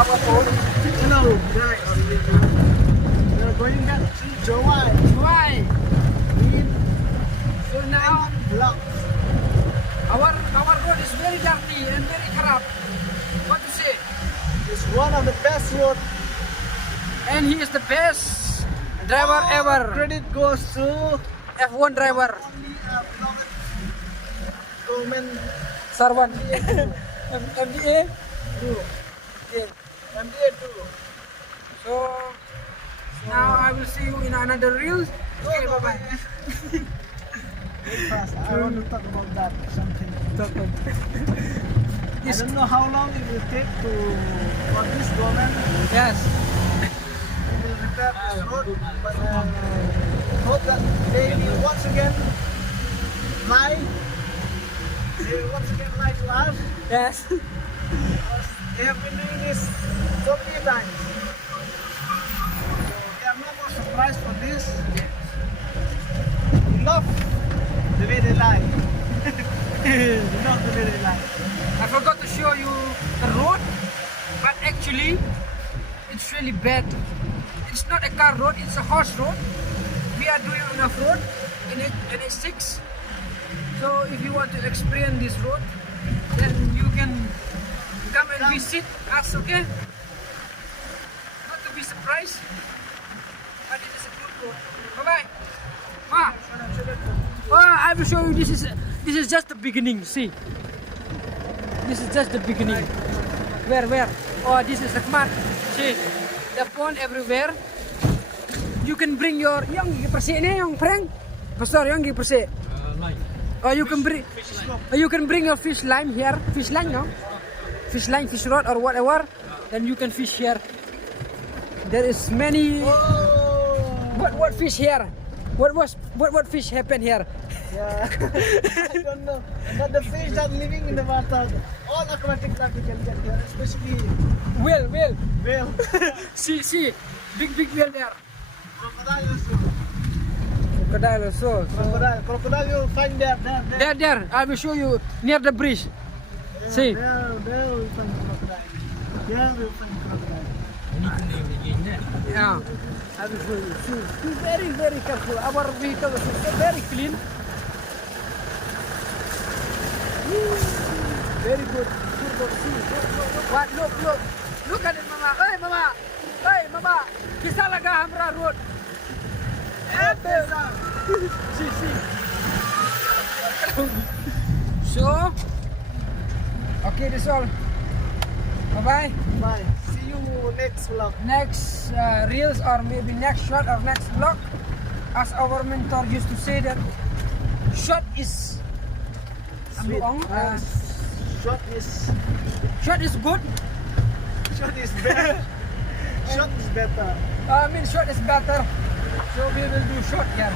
our home. Hello, guys. We are going back to Jawa. Why? So now Vlog. our road is very dirty and very corrupt. What to say? It's one of the best road. And he is the best driver ever. Credit goes to F1 driver. only a vlogger. Comment Sarwan. MDA. yeah. MBA too. So now I will see you in another reel. Okay, bye bye. Very fast. I want to talk about that something. I don't know how long it will take to for this government Yes. will repair this road, but hope that they will once again lie. They will once again lie to us. Yes. Because they have been doing this so many times. So they are no more surprised for this. We love the way they lie. We love the way they lie. I forgot to show you the road, but actually it's really bad. It's not a car road, it's a horse road. We are doing on off road in NH6. So if you want to experience this road, then you can come and visit us, okay? Not to be surprised, but it is a good road. Bye bye. Ma. Oh, I will show you. This is just the beginning. See. This is just the beginning. Where? Oh, this is the mud. See, the pond everywhere. You can bring your yang persi ini yang prank. Pastor yang persi. Oh, you can bring your fish line here. Fish line, no? Fish line, fish rod, or whatever. Then you can fish here. There is many. What fish here? What fish happen here? Yeah, I don't know. But the fish that living in the water, all aquatic life you can get here, especially Whale. whale, See, big whale there. crocodile also. Crocodile also. Crocodile you'll find there. There. I will show you near the bridge. See. There we'll find crocodile. There we'll find crocodile. Yeah. I will show you. See, be very careful. Our vehicle is very clean. Very good. What? Look at it, Mama. Hey, Mama. Kisa laga hamra road. See. So, okay, that's all. Bye. Bye. See you next vlog. Next reels or maybe next shot or next vlog. As our mentor used to say that shot is Sweet. Short is good. Short is better. Short is better. I mean shot is better. So we will do shot here.